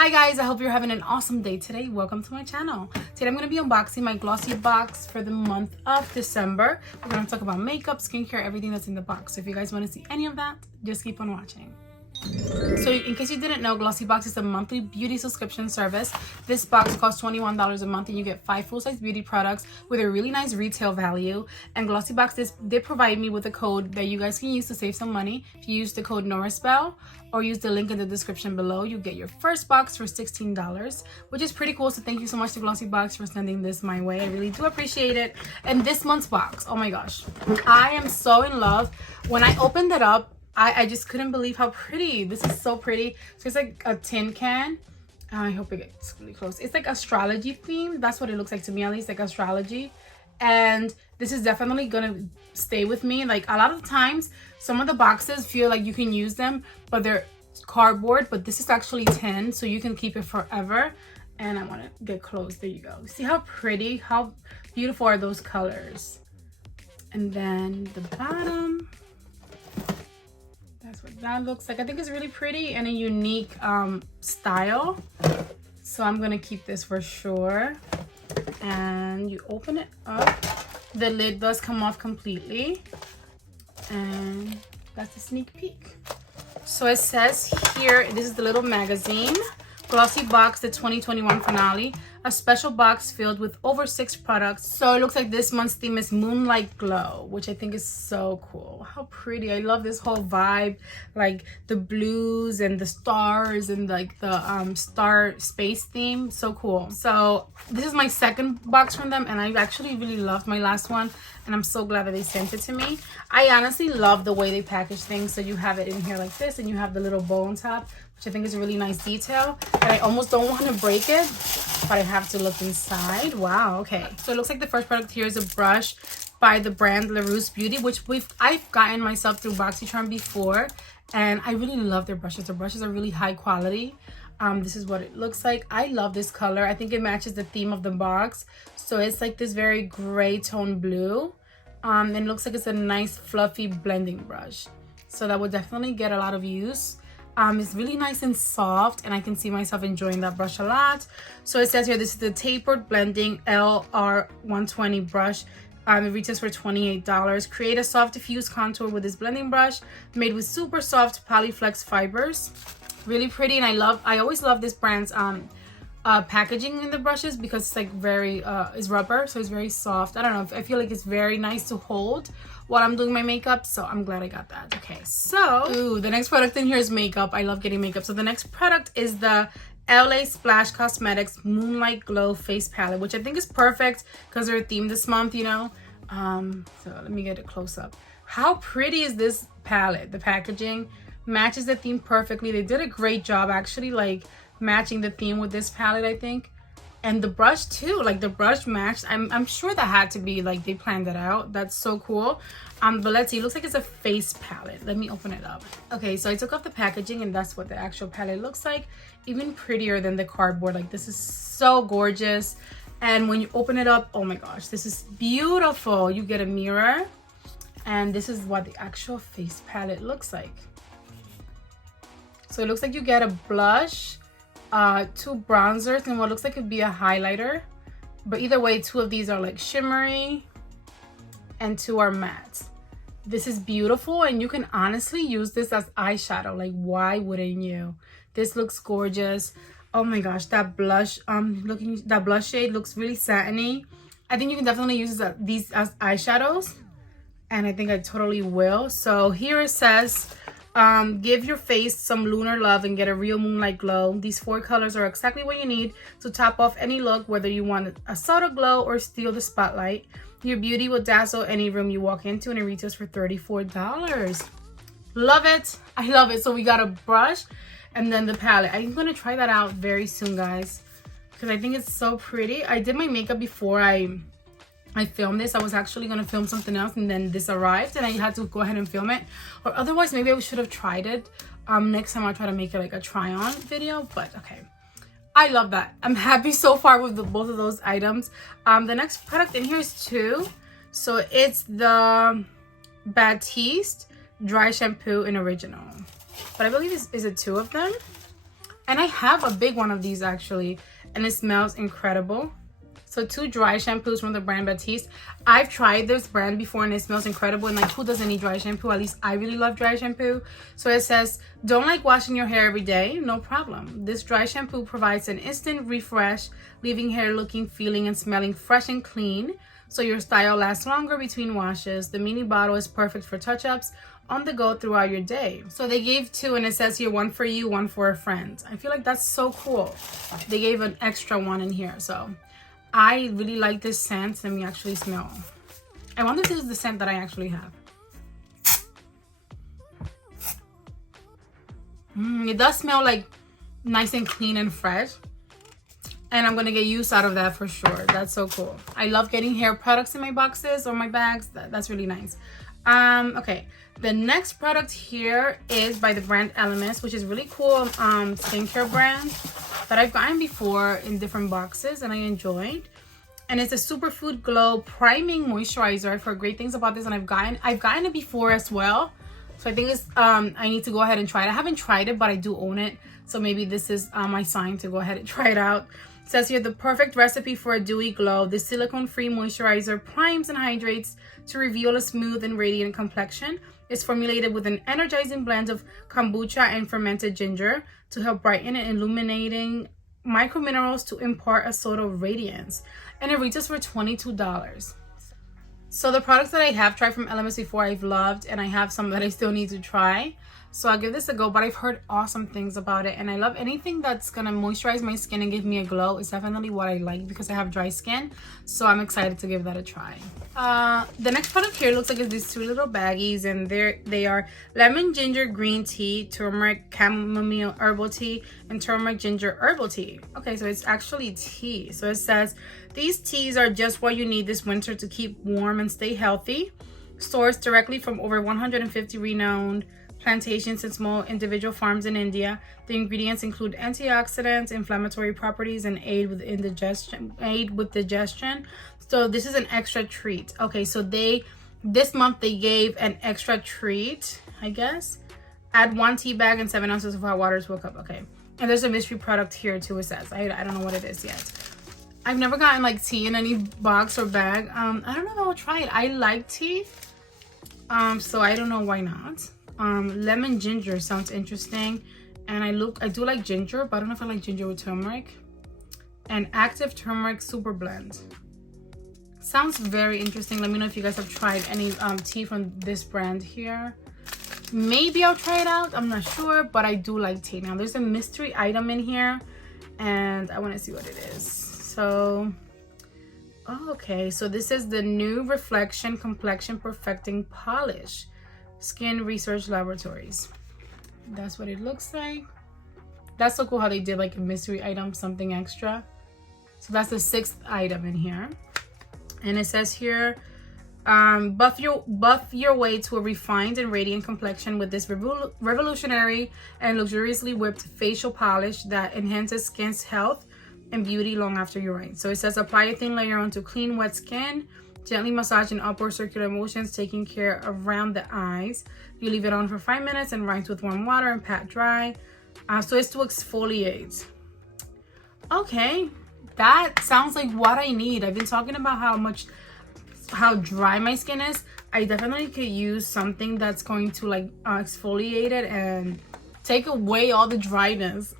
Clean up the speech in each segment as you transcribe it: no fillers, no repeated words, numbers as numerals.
Hi guys, I hope you're having an awesome day today. Welcome to my channel. Today I'm going to be unboxing my Glossybox for the month of December. We're going to talk about makeup, skincare, everything that's in the box. So if you guys want to see any of that, just keep on watching. So in case you didn't know, Glossybox is a monthly beauty subscription service. This box costs $21 a month and you get 5 full-size beauty products with a really nice retail value. And Glossybox did provide me with a code that you guys can use to save some money. If you use the code Norisbel or use the link in the description below, you get your first box for $16, which is pretty cool. So thank you so much to Glossybox for sending this my way. I really do appreciate it. And this month's box, oh my gosh, I am so in love. When I opened it up, I just couldn't believe how pretty. This is so pretty. So it's like a tin can. I hope it gets really close. It's like astrology themed. That's what it looks like to me, at least, like astrology. And this is definitely gonna stay with me. Like a lot of times, some of the boxes feel like you can use them, but they're cardboard. But this is actually tin, so you can keep it forever. And I want to get close. There you go. See how pretty, how beautiful are those colors. And then the bottom. That's what that looks like. I think it's really pretty and a unique style. So I'm gonna keep this for sure. And you open it up. The lid does come off completely. And that's a sneak peek. So it says here, this is the little magazine. Glossybox, the 2021 finale. A special box filled with over 6 products. So it looks like this month's theme is Moonlight Glow, which I think is so cool. How pretty. I love this whole vibe, like the blues and the stars and like the star space theme. So cool. So this is my second box from them, and I actually really loved my last one, and I'm so glad that they sent it to me. I honestly love the way they package things. So you have it in here like this, and you have the little bow on top, which I think is a really nice detail. And I almost don't want to break it, but I have to look inside. Wow, okay. So it looks like the first product here is a brush by the brand La Rousse Beauty, which I've gotten myself through BoxyCharm before, and I really love their brushes. Their brushes are really high quality. This is what it looks like. I love this color. I think it matches the theme of the box. So it's like this very gray tone blue. And it looks like it's a nice fluffy blending brush. So that would definitely get a lot of use. It's really nice and soft, and I can see myself enjoying that brush a lot. So it says here, this is the Tapered Blending LR120 brush. It retails for $28. Create a soft diffuse contour with this blending brush made with super soft polyflex fibers. Really pretty, and I always love this brand's packaging in the brushes because it's like very it's rubber, so it's very soft. I don't know, I feel like it's very nice to hold while I'm doing my makeup, so I'm glad I got that. Okay, so the next product in here is makeup. I love getting makeup. So the next product is the LA Splash Cosmetics Moonlight Glow Face Palette, which I think is perfect because they're themed this month, you know. So let me get a close up. How pretty is this palette? The packaging matches the theme perfectly. They did a great job actually, like matching the theme with this palette, I think. And the brush too, like the brush matched. I'm sure that had to be like they planned that out. That's so cool. But let's see, it looks like it's a face palette. Let me open it up. Okay, so I took off the packaging, and that's what the actual palette looks like. Even prettier than the cardboard. Like, this is so gorgeous. And when you open it up, oh my gosh, this is beautiful. You get a mirror, and this is what the actual face palette looks like. So it looks like you get a blush, 2 bronzers, and what looks like it'd be a highlighter. But either way, 2 of these are like shimmery and 2 are matte. This is beautiful, and you can honestly use this as eyeshadow. Like, why wouldn't you? This looks gorgeous. Oh my gosh, that blush that blush shade looks really satiny. I think you can definitely use these as eyeshadows, and I think I totally will. So here it says, give your face some lunar love and get a real moonlight glow. These 4 colors are exactly what you need to top off any look, whether you want a subtle glow or steal the spotlight. Your beauty will dazzle any room you walk into, and it retails for $34. Love it. I love it. So we got a brush and then the palette. I'm going to try that out very soon, guys, because I think it's so pretty. I did my makeup before I filmed this. I was actually going to film something else, and then this arrived and I had to go ahead and film it. Or otherwise, maybe I should have tried it. Next time I'll try to make it like a try on video, but okay. I love that. I'm happy so far with both of those items. The next product in here is 2. So it's the Batiste Dry Shampoo in Original. But I believe is it 2 of them? And I have a big one of these actually, and it smells incredible. So 2 dry shampoos from the brand Batiste. I've tried this brand before and it smells incredible. And like, who doesn't need dry shampoo? At least I really love dry shampoo. So it says, don't like washing your hair every day? No problem. This dry shampoo provides an instant refresh, leaving hair looking, feeling, and smelling fresh and clean. So your style lasts longer between washes. The mini bottle is perfect for touch-ups on the go throughout your day. So they gave 2, and it says here, 1 for you, 1 for a friend. I feel like that's so cool. They gave an extra one in here. So I really like this scent. Let me actually smell. I wonder if this is the scent that I actually have. It does smell like nice and clean and fresh. And I'm gonna get use out of that for sure. That's so cool. I love getting hair products in my boxes or my bags. That's really nice. Okay, the next product here is by the brand Elements, which is really cool skincare brand that I've gotten before in different boxes and I enjoyed. And it's a Superfood Glow Priming Moisturizer. I've heard great things about this, and I've gotten it before as well. So I think it's I need to go ahead and try it. I haven't tried it, but I do own it. So maybe this is my sign to go ahead and try it out. It says here, the perfect recipe for a dewy glow. This silicone-free moisturizer primes and hydrates to reveal a smooth and radiant complexion. It's formulated with an energizing blend of kombucha and fermented ginger to help brighten and illuminating microminerals to impart a sort of radiance. And it retails for $22. So the products that I have tried from Elements before, I've loved, and I have some that I still need to try. So I'll give this a go, but I've heard awesome things about it, and I love anything that's gonna moisturize my skin and give me a glow. It's definitely what I like because I have dry skin, so I'm excited to give that a try. The next product here looks like it's these 2 little baggies, and they are lemon ginger green tea, turmeric chamomile herbal tea, and turmeric ginger herbal tea. Okay, so it's actually tea. So it says these teas are just what you need this winter to keep warm and stay healthy. Sourced directly from over 150 renowned plantations and small individual farms in India. The ingredients include antioxidants, inflammatory properties, and aid with digestion. So this is an extra treat. Okay, so this month they gave an extra treat, I guess. Add 1 tea bag and 7 ounces of hot water to a cup. Okay, and there's a mystery product here too. It says I don't know what it is yet. I've never gotten like tea in any box or bag. I don't know if I'll try it. I like tea, so I don't know why not. Lemon ginger sounds interesting, and I do like ginger, but I don't know if I like ginger with turmeric. And active turmeric super blend sounds very interesting. Let me know if you guys have tried any tea from this brand here. Maybe I'll try it out, I'm not sure, but I do like tea. Now there's a mystery item in here, and I want to see what it is. So okay, so this is the new Reflection Complexion Perfecting Polish, Skin Research Laboratories. That's what it looks like. That's so cool how they did like a mystery item, something extra. So that's the 6th item in here, and it says here, buff your way to a refined and radiant complexion with this revolutionary and luxuriously whipped facial polish that enhances skin's health and beauty long after you rinse. So it says apply a thin layer onto clean wet skin. Gently massage in upward circular motions, taking care around the eyes. You leave it on for 5 minutes and rinse with warm water and pat dry. So it's to exfoliate. Okay, that sounds like what I need. I've been talking about how dry my skin is. I definitely could use something that's going to like exfoliate it and take away all the dryness.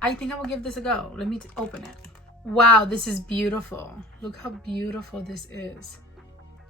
I think I will give this a go. Let me open it. Wow, this is beautiful. Look how beautiful this is.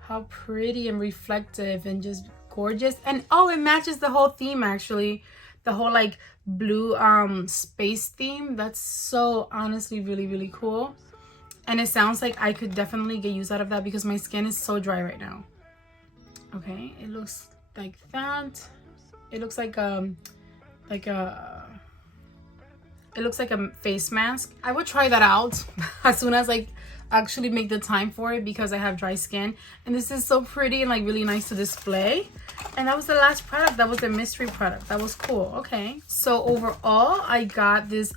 How pretty and reflective and just gorgeous. And oh, it matches the whole theme actually. The whole like blue space theme. That's so honestly really, really cool. And it sounds like I could definitely get use out of that because my skin is so dry right now. Okay, it looks like that. It looks like it looks like a face mask. I would try that out as soon as I actually make the time for it because I have dry skin. And this is so pretty and like really nice to display. And that was the last product. That was the mystery product. That was cool. Okay. So overall, I got this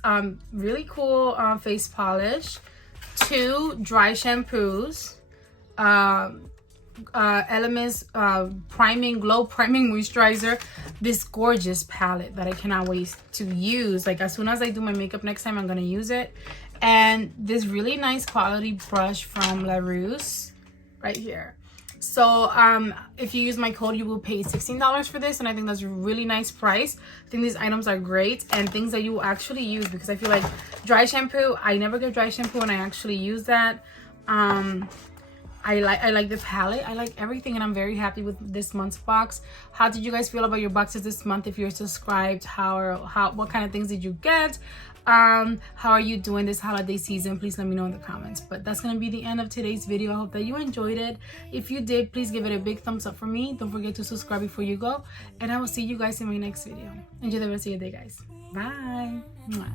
really cool face polish, 2 dry shampoos, Elements glow priming moisturizer, this gorgeous palette that I cannot wait to use. Like as soon as I do my makeup next time, I'm gonna use it. And this really nice quality brush from LaRousse right here. So if you use my code, you will pay $16 for this, and I think that's a really nice price. I think these items are great and things that you will actually use, because I feel like dry shampoo, I never get dry shampoo and I actually use that. I like the palette, I like everything, and I'm very happy with this month's box. How did you guys feel about your boxes this month? If you're subscribed, what kind of things did you get? How are you doing this holiday season? Please let me know in the comments. But that's gonna be the end of today's video. I hope that you enjoyed it. If you did, please give it a big thumbs up for me. Don't forget to subscribe before you go, and I will see you guys in my next video. Enjoy the rest of your day, guys. Bye. Mwah.